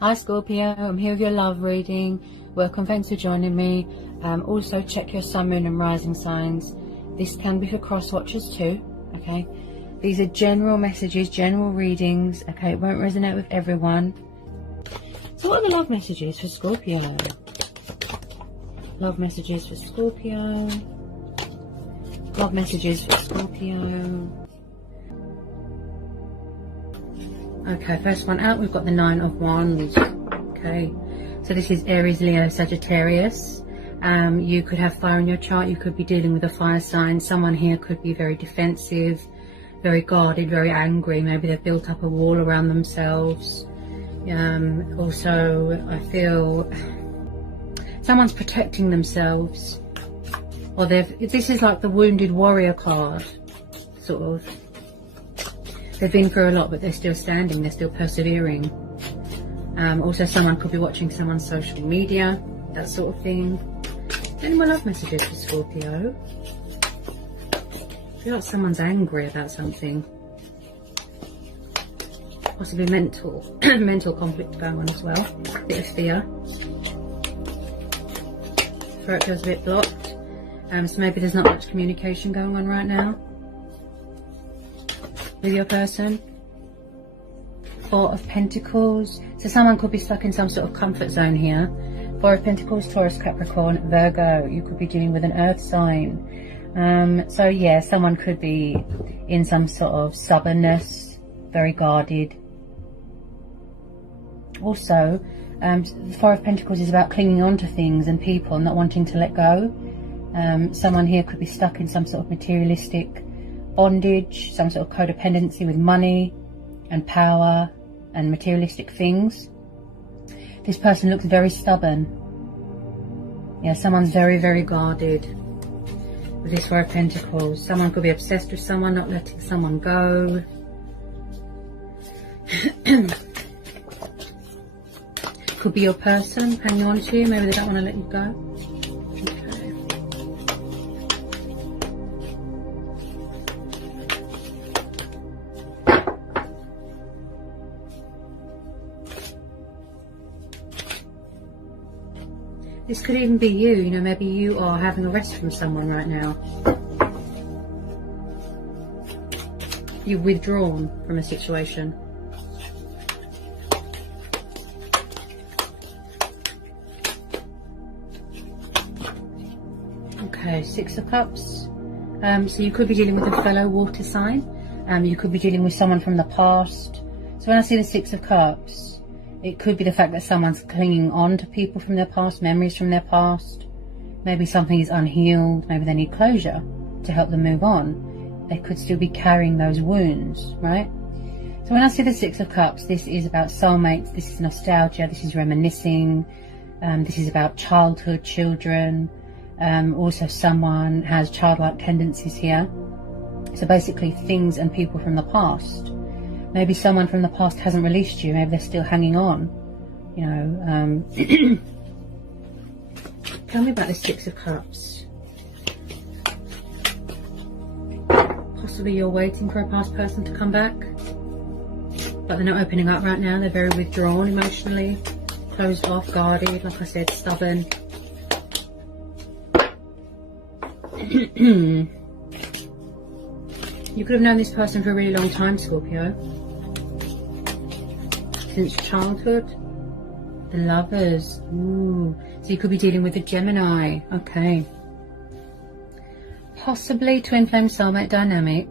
Hi Scorpio, I'm here with your love reading. Welcome, thanks for joining me. Also check your sun, moon and rising signs. This can be for cross watchers too, okay? These are general messages, general readings, okay? It won't resonate with everyone. So what are the love messages for Scorpio? Love messages for Scorpio. Love messages for Scorpio. Okay, first one out, we've got the Nine of Wands. Okay, so this is Aries, Leo, Sagittarius. You could have fire in your chart. You could be dealing with a fire sign. Someone here could be very defensive, very guarded, very angry. Maybe they've built up a wall around themselves. Also, I feel someone's protecting themselves. Or this is like the wounded warrior card, sort of. They've been through a lot, but they're still standing, they're still persevering. Also, someone could be watching someone's social media, that sort of thing. Any more love messages for Scorpio? I feel like someone's angry about something. Possibly mental mental conflict going on as well. A bit of fear. Throat feels a bit blocked. So maybe there's not much communication going on right now with your person. Four of Pentacles. So someone could be stuck in some sort of comfort zone here. Four of Pentacles, Taurus, Capricorn, Virgo. You could be dealing with an earth sign. So yeah, someone could be in some sort of stubbornness, very guarded. Also, the Four of Pentacles is about clinging on to things and people, not wanting to let go. Someone here could be stuck in some sort of materialistic bondage, some sort of codependency with money and power and materialistic things. This person looks very stubborn. Yeah, someone's very, very guarded with this Four of Pentacles. Someone could be obsessed with someone, not letting someone go. Could be your person hanging on to you. Maybe they don't want to let you go. This could even be you, you know, maybe you are having a rest from someone right now. You've withdrawn from a situation. Okay, Six of Cups. So you could be dealing with a fellow water sign. You could be dealing with someone from the past. So when I see the Six of Cups, it could be the fact that someone's clinging on to people from their past, memories from their past. Maybe something is unhealed. Maybe they need closure to help them move on. They could still be carrying those wounds, right? So when I see the Six of Cups, this is about soulmates. This is nostalgia. This is reminiscing. This is about childhood, children. Also, someone has childlike tendencies here. So basically, things and people from the past. Maybe someone from the past hasn't released you. Maybe they're still hanging on. You know, tell me about the Six of Cups. Possibly you're waiting for a past person to come back, but they're not opening up right now. They're very withdrawn emotionally, closed off, guarded, like I said, stubborn. You could have known this person for a really long time, Scorpio. Since childhood. The Lovers. Ooh. So you could be dealing with a Gemini. Okay. Possibly twin flame soulmate dynamic.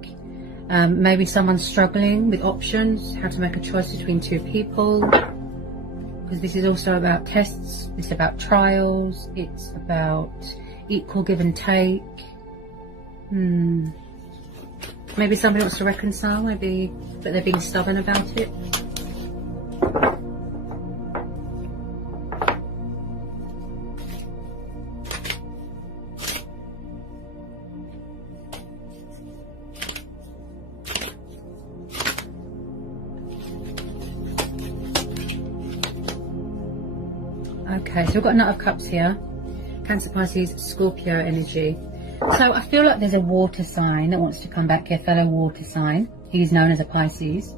Maybe someone's struggling with options, how to make a choice between two people. Because this is also about tests. It's about trials. It's about equal give and take. Maybe somebody wants to reconcile, maybe, but they're being stubborn about it. Okay, so we've got a Knight of Cups here. Cancer, Pisces, Scorpio energy. So I feel like there's a water sign that wants to come back here, fellow water sign. He's known as a Pisces.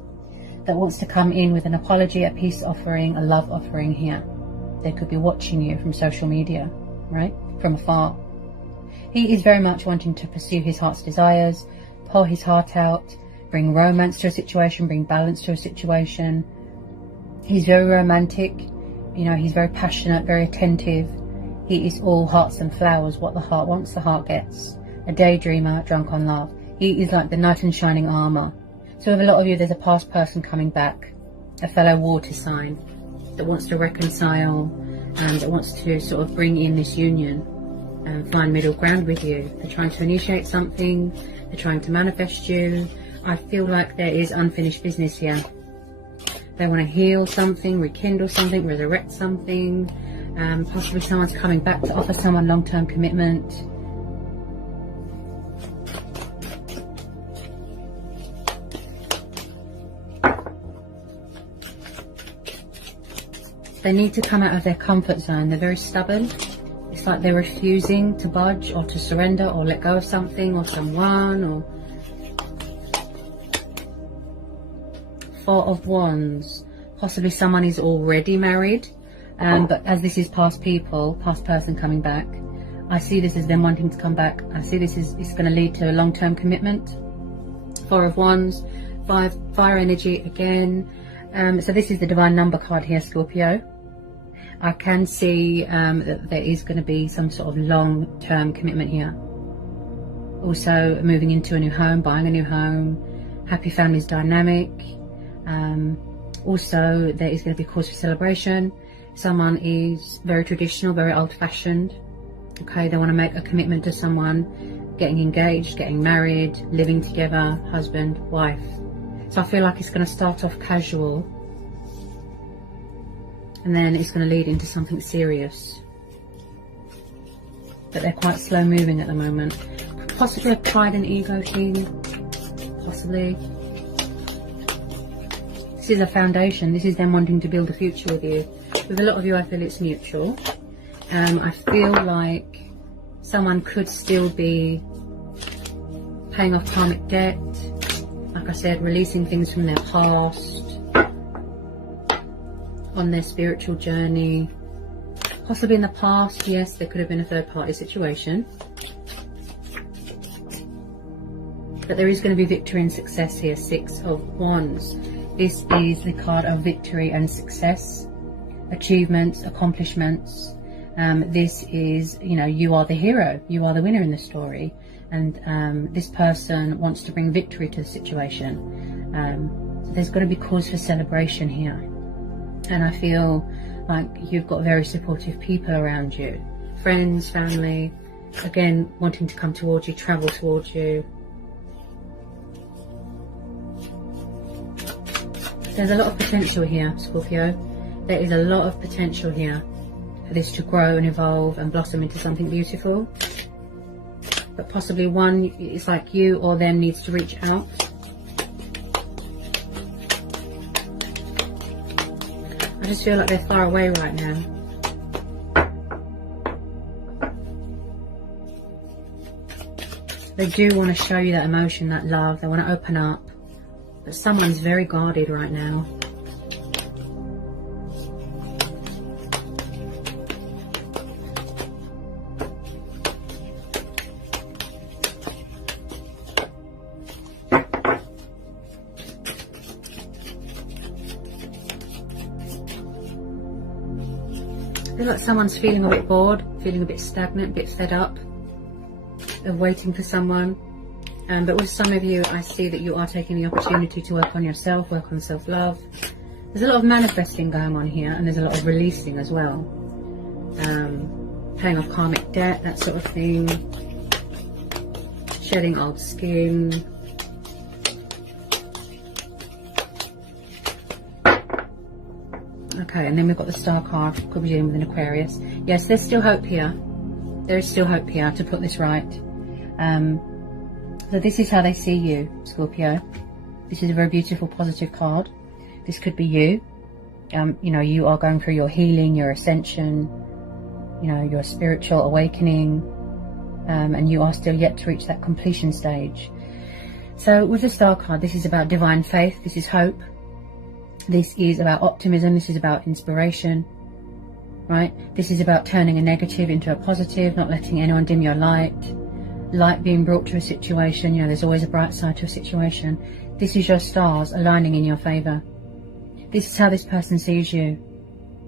that wants to come in with an apology, a peace offering, a love offering here. They could be watching you from social media, right? From afar. He is very much wanting to pursue his heart's desires, pour his heart out, bring romance to a situation, bring balance to a situation. He's very romantic, you know, he's very passionate, very attentive. He is all hearts and flowers. What the heart wants, the heart gets. A daydreamer, drunk on love. He is like the knight in shining armour. So with a lot of you, there's a past person coming back, a fellow water sign that wants to reconcile and that wants to sort of bring in this union and find middle ground with you. They're trying to initiate something, they're trying to manifest you. I feel like there is unfinished business here. They want to heal something, rekindle something, resurrect something. Possibly someone's coming back to offer someone long-term commitment. They need to come out of their comfort zone. They're very stubborn. It's like they're refusing to budge or to surrender or let go of something or someone. Or Four of Wands. Possibly someone is already married. But as this is past people, past person coming back, I see this as them wanting to come back. I see this is it's going to lead to a long-term commitment. Four of Wands, fire energy again. So this is the divine number card here, Scorpio. I can see that there is going to be some sort of long-term commitment here. Also moving into a new home, buying a new home, happy families dynamic. Also there is going to be cause for celebration. Someone is very traditional, very old-fashioned. Okay, they want to make a commitment to someone, getting engaged, getting married, living together, husband, wife. So I feel like it's going to start off casual and then it's going to lead into something serious. But they're quite slow moving at the moment. Possibly a pride and ego thing. Possibly. This is a foundation. This is them wanting to build a future with you. With a lot of you, I feel it's mutual. I feel like someone could still be paying off karmic debt. Like I said, releasing things from their past, on their spiritual journey. Possibly in the past, yes, there could have been a third party situation. But there is going to be victory and success here. Six of Wands. This is the card of victory and success, achievements, accomplishments. This is, you know, you are the hero, you are the winner in the story. And this person wants to bring victory to the situation. So there's got to be cause for celebration here. And I feel like you've got very supportive people around you. Friends, family, again, wanting to come towards you, travel towards you. There's a lot of potential here, Scorpio. There is a lot of potential here for this to grow and evolve and blossom into something beautiful. But possibly one, it's like you or them needs to reach out. I just feel like they're far away right now. They do want to show you that emotion, that love. They want to open up. But someone's very guarded right now. I feel like someone's feeling a bit bored, feeling a bit stagnant, a bit fed up of waiting for someone. But with some of you, I see that you are taking the opportunity to work on yourself, work on self-love. There's a lot of manifesting going on here, and there's a lot of releasing as well. Paying off karmic debt, that sort of thing. Shedding old skin. Okay, and then we've got the Star card. Could be dealing with an Aquarius. Yes, there's still hope here. There is still hope here to put this right. So this is how they see you, Scorpio. This is a very beautiful, positive card. This could be you. You know, you are going through your healing, your ascension, you know, your spiritual awakening, and you are still yet to reach that completion stage. So with the Star card, this is about divine faith. This is hope. This is about optimism. This is about inspiration, right? This is about turning a negative into a positive, not letting anyone dim your light. Light being brought to a situation. You know, there's always a bright side to a situation. This is your stars aligning in your favor. This is how this person sees you,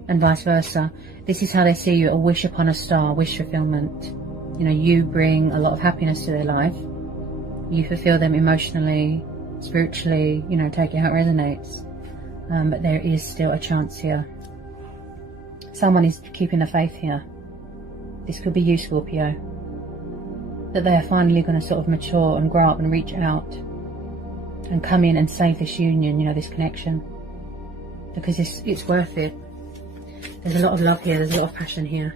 and vice versa. This is how they see you, a wish upon a star, wish fulfillment. You know, you bring a lot of happiness to their life. You fulfill them emotionally, spiritually, you know, take it how it resonates. But there is still a chance here. Someone is keeping the faith here. This could be you, Scorpio. That they are finally going to sort of mature and grow up and reach out and come in and save this union, you know, this connection. Because it's worth it. There's a lot of love here. There's a lot of passion here.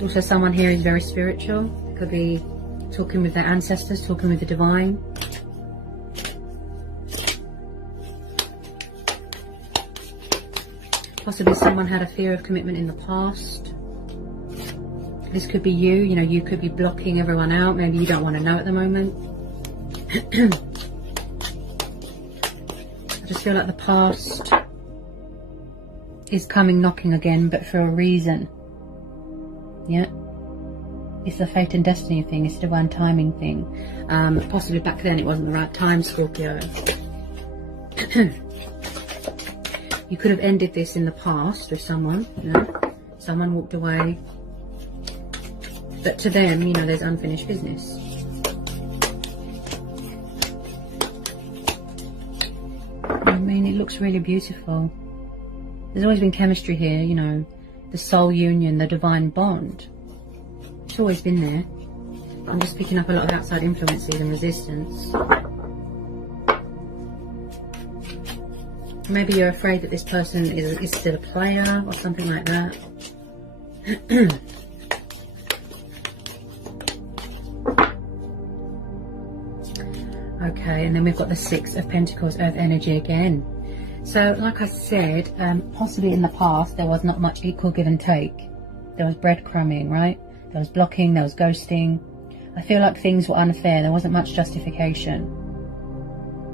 Also, someone here is very spiritual. Could be talking with their ancestors, talking with the divine. Possibly someone had a fear of commitment in the past. This could be you. You know, you could be blocking everyone out. Maybe you don't want to know at the moment. I just feel like the past is coming knocking again, but for a reason. Yeah. It's a fate and destiny thing. It's a divine timing thing. Possibly back then it wasn't the right time, Scorpio. You could have ended this in the past with someone, you know. Someone walked away. But to them, you know, there's unfinished business. I mean, it looks really beautiful. There's always been chemistry here, you know. The soul union, the divine bond. It's always been there. I'm just picking up a lot of outside influences and resistance. Maybe you're afraid that this person is still a player or something like that. Okay, and then we've got the Six of Pentacles, Earth energy again. So, like I said, possibly in the past there was not much equal give and take. There was breadcrumbing, right? There was blocking, there was ghosting. I feel like things were unfair. There wasn't much justification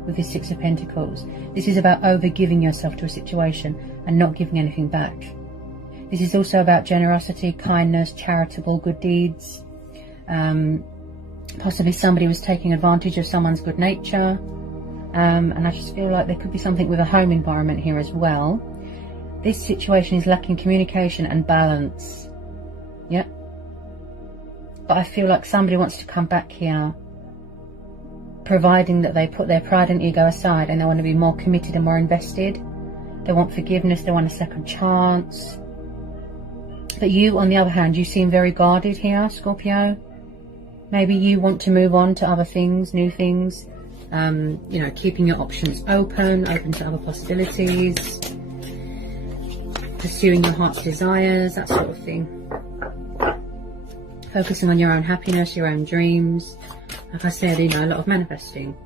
with this Six of Pentacles. This is about over-giving yourself to a situation and not giving anything back. This is also about generosity, kindness, charitable good deeds. Possibly somebody was taking advantage of someone's good nature. And I just feel like there could be something with a home environment here as well. This situation is lacking communication and balance. Yeah. But I feel like somebody wants to come back here, providing that they put their pride and ego aside and they want to be more committed and more invested. They want forgiveness, they want a second chance. But you, on the other hand, you seem very guarded here, Scorpio. Maybe you want to move on to other things, new things. You know, keeping your options open to other possibilities. Pursuing your heart's desires, that sort of thing. Focusing on your own happiness, your own dreams. Like I said, you know, a lot of manifesting.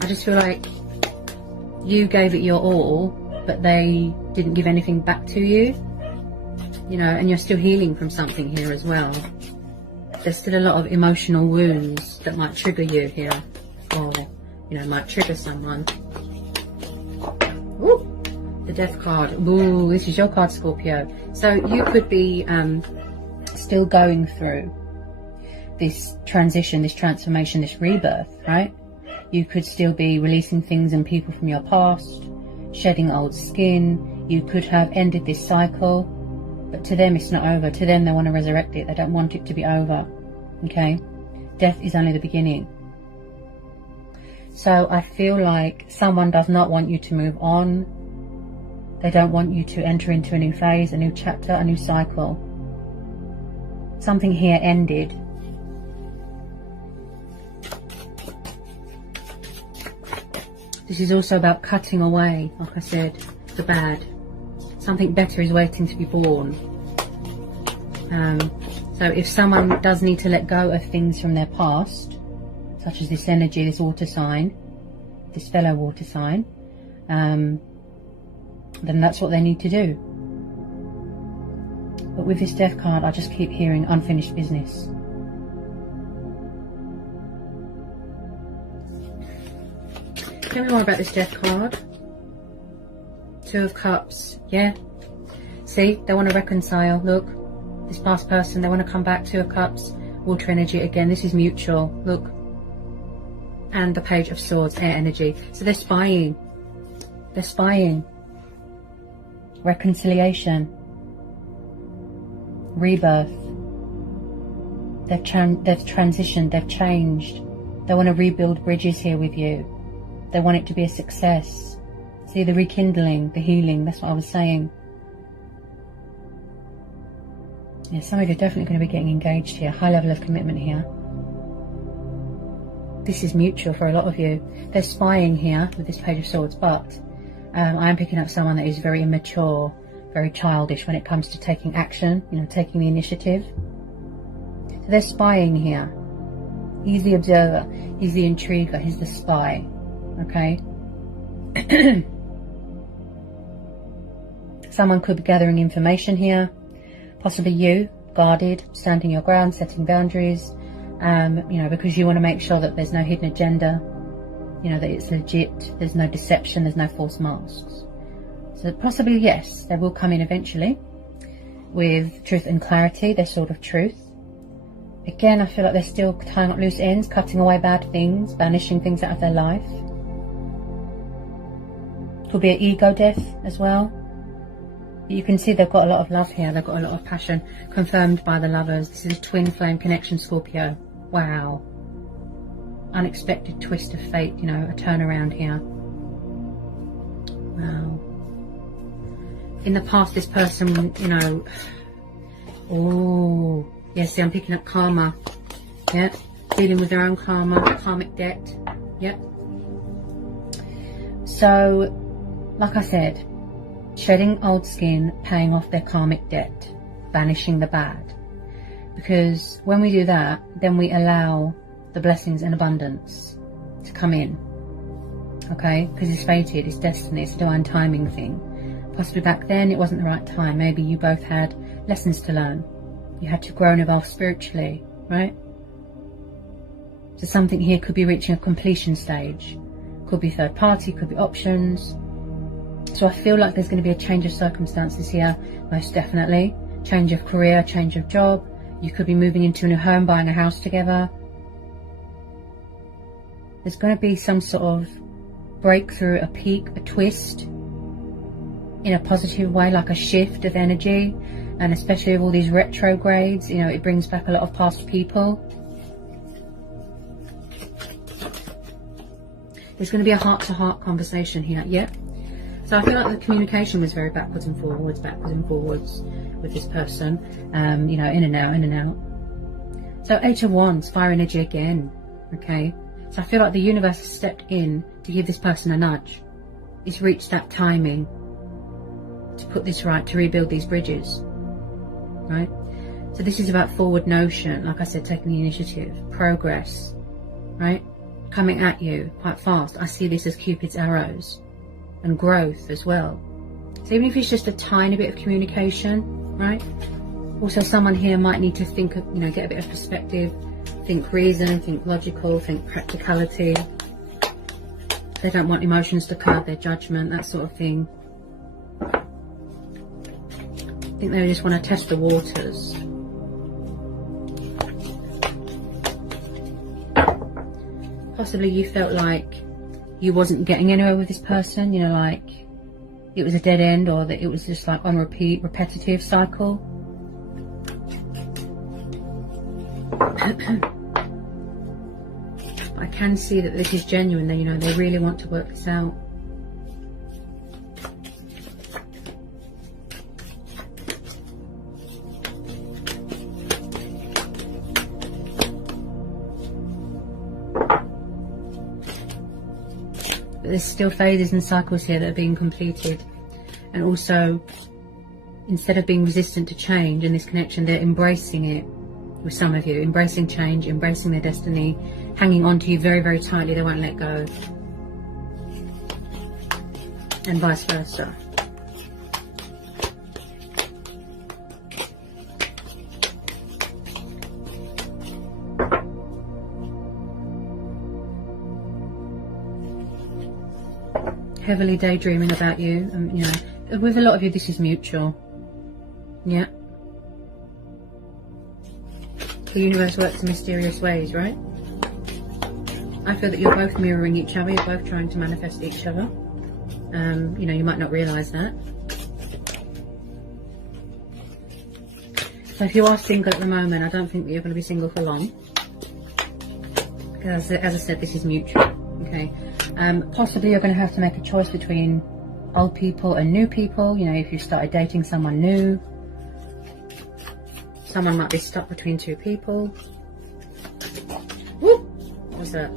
I just feel like you gave it your all, but they didn't give anything back to you. You know, and you're still healing from something here as well. There's still a lot of emotional wounds that might trigger you here. Or, you know, might trigger someone. Ooh, the Death card. Ooh, this is your card, Scorpio. So you could be still going through this transition, this transformation, this rebirth, right? You could still be releasing things and people from your past, shedding old skin. You could have ended this cycle, but to them it's not over. To them they want to resurrect it. They don't want it to be over. Okay? Death is only the beginning. So I feel like someone does not want you to move on. They don't want you to enter into a new phase, a new chapter, a new cycle. Something here ended. This is also about cutting away, like I said, the bad. Something better is waiting to be born. So if someone does need to let go of things from their past, such as this energy, this water sign, this fellow water sign, then that's what they need to do. But with this Death card, I just keep hearing unfinished business. Tell me more about this Death card. Two of Cups. Yeah. See, they want to reconcile. Look, this past person, they want to come back. Two of Cups, water energy again. This is mutual. Look. And the Page of Swords, air energy. So they're spying. They're spying. Reconciliation. Rebirth. They've transitioned. They've changed. They want to rebuild bridges here with you. They want it to be a success. See, the rekindling, the healing. That's what I was saying. Yeah, some of you are definitely going to be getting engaged here. High level of commitment here. This is mutual for a lot of you. They're spying here with this Page of Swords, but I'm picking up someone that is very immature, very childish when it comes to taking action, you know, taking the initiative. So they're spying here. He's the observer, he's the intriguer, he's the spy, okay? Someone could be gathering information here, possibly you, guarded, standing your ground, setting boundaries, you know, because you want to make sure that there's no hidden agenda, you know, that it's legit, there's no deception, there's no false masks. So possibly, yes, they will come in eventually with truth and clarity, their sword of truth. Again, I feel like they're still tying up loose ends, cutting away bad things, banishing things out of their life. Could be an ego death as well. You can see they've got a lot of love here, they've got a lot of passion, confirmed by the Lovers. This is a twin flame connection, Scorpio. Wow. Unexpected twist of fate, you know, a turnaround here. Wow. In the past, this person, you know, oh, yes, see, I'm picking up karma. Yeah, dealing with their own karma, karmic debt. Yep. So, like I said, shedding old skin, paying off their karmic debt, banishing the bad. Because when we do that, then we allow the blessings and abundance to come in. Okay? Because it's fated, it's destiny, it's a divine timing thing. Possibly back then it wasn't the right time. Maybe you both had lessons to learn. You had to grow and evolve spiritually, right? So something here could be reaching a completion stage. Could be third party, could be options. So I feel like there's going to be a change of circumstances here, most definitely. Change of career, change of job. You could be moving into a new home, buying a house together. There's going to be some sort of breakthrough, a peak, a twist in a positive way, like a shift of energy. And especially with all these retrogrades, you know, it brings back a lot of past people. There's going to be a heart-to-heart conversation here. Yep. So I feel like the communication was very backwards and forwards with this person. You know, in and out, in and out. So Eight of Wands, fire energy again. Okay. So I feel like the universe has stepped in to give this person a nudge. It's reached that timing to put this right, to rebuild these bridges. Right? So this is about forward motion, like I said, taking the initiative, progress, right? Coming at you quite fast. I see this as Cupid's arrows, and growth as well. So even if it's just a tiny bit of communication, right? Also, someone here might need to think, you know, get a bit of perspective, think reason, think logical, think practicality. They don't want emotions to curb their judgment, that sort of thing. I think they just want to test the waters. Possibly you felt like you wasn't getting anywhere with this person, you know, like it was a dead end, or that it was just like on repeat, repetitive cycle. But I can see that this is genuine, that, you know, they really want to work this out. There's still phases and cycles here that are being completed, and also instead of being resistant to change in this connection, they're embracing it. With some of you, embracing change, embracing their destiny, hanging on to you very, very tightly, they won't let go, and vice versa. Heavily daydreaming about you. You know, with a lot of you, this is mutual. Yeah. The universe works in mysterious ways, right? I feel that you're both mirroring each other. You're both trying to manifest each other. You know, you might not realise that. So if you are single at the moment, I don't think that you're going to be single for long. Because as I said, this is mutual. Okay. Possibly you're going to have to make a choice between old people and new people. You know, if you started dating someone new. Someone might be stuck between two people. Woo! What was that?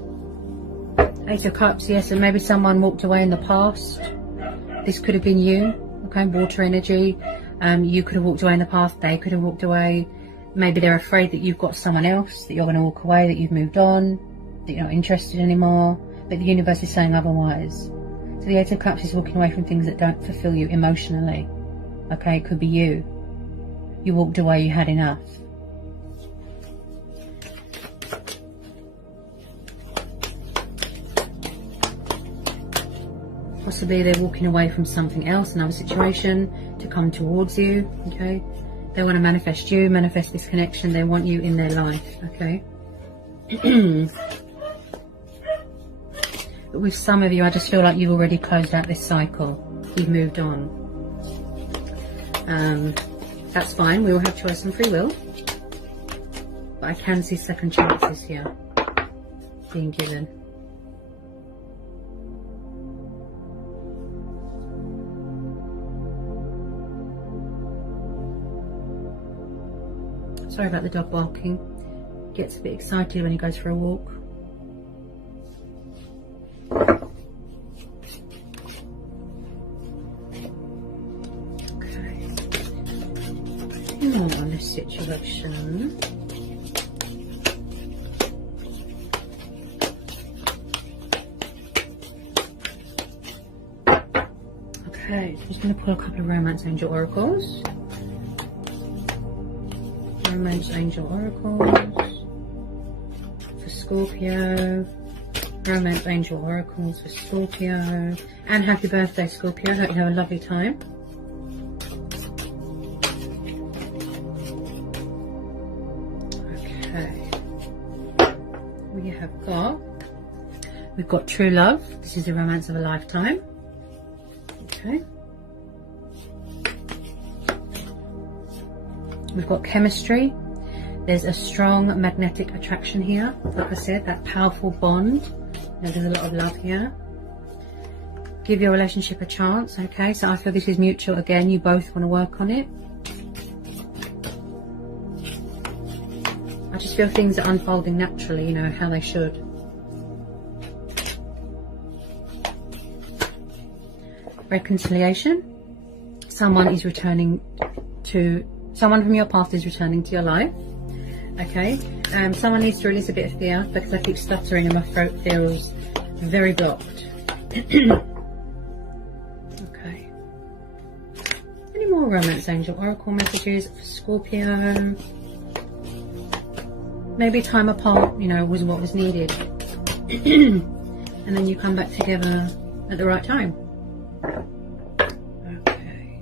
Ace of Cups, yes, and maybe someone walked away in the past. This could have been you, okay, water energy. You could have walked away in the past, they could have walked away. Maybe they're afraid that you've got someone else, that you're going to walk away, that you've moved on, that you're not interested anymore. But the universe is saying otherwise. So the Ace of Cups is walking away from things that don't fulfill you emotionally. Okay, it could be you. You walked away, you had enough. Possibly they're walking away from something else, another situation, to come towards you, okay? They want to manifest you, manifest this connection. They want you in their life, okay? But with some of you, I just feel like you've already closed out this cycle. You've moved on. That's fine. We all have choice and free will. But I can see second chances here being given. Sorry about the dog barking. Gets a bit excited when he goes for a walk. Okay. More on this situation. Okay, just going to pull a couple of Romance Angel Oracles. Romance Angel Oracles for Scorpio. Romance Angel Oracles for Scorpio. And happy birthday, Scorpio. Hope you have a lovely time. Okay. We've got true love. This is the romance of a lifetime. Okay. We've got chemistry. There's a strong magnetic attraction here. Like I said, that powerful bond. There's a lot of love here. Give your relationship a chance, okay? So I feel this is mutual again. You both want to work on it. I just feel things are unfolding naturally, you know, how they should. Reconciliation. Someone from your past is returning to your life. Okay. Someone needs to release a bit of fear because I keep stuttering and my throat feels very blocked. Okay. Any more Romance Angel Oracle messages for Scorpio? Maybe time apart, you know, was what was needed. And then you come back together at the right time. Okay.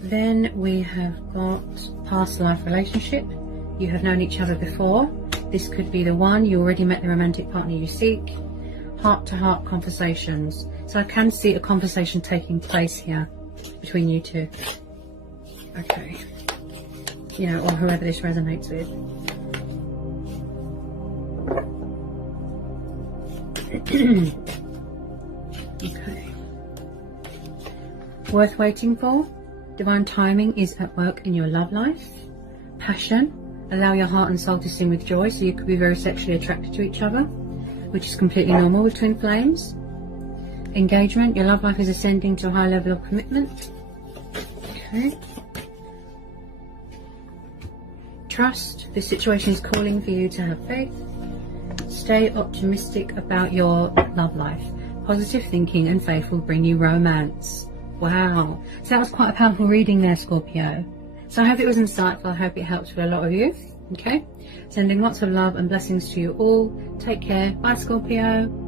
Then we have got past life relationship. You have known each other before. This could be the one. You already met the romantic partner you seek. Heart-to-heart conversations. So I can see a conversation taking place here between you two. Okay. You know, or whoever this resonates with. Okay. Worth waiting for. Divine timing is at work in your love life. Passion. Allow your heart and soul to sing with joy, so you could be very sexually attracted to each other, which is completely normal with twin flames. Engagement. Your love life is ascending to a high level of commitment. Okay. Trust. This situation is calling for you to have faith. Stay optimistic about your love life. Positive thinking and faith will bring you romance. Wow. So that was quite a powerful reading there, Scorpio. So I hope it was insightful. I hope it helps for a lot of you. Okay, sending lots of love and blessings to you all. Take care. Bye, Scorpio.